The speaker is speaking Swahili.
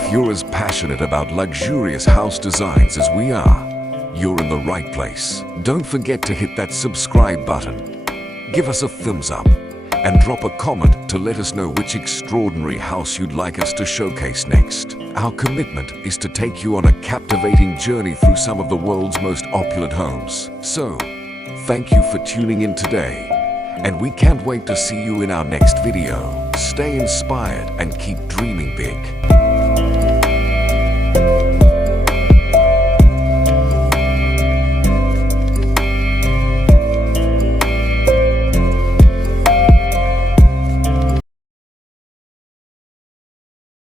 If you're as passionate about luxurious house designs as we are, you're in the right place. Don't forget to hit that subscribe button. Give us a thumbs up and drop a comment to let us know which extraordinary house you'd like us to showcase next. Our commitment is to take you on a captivating journey through some of the world's most opulent homes. So, thank you for tuning in today, and we can't wait to see you in our next video. Stay inspired and keep dreaming big.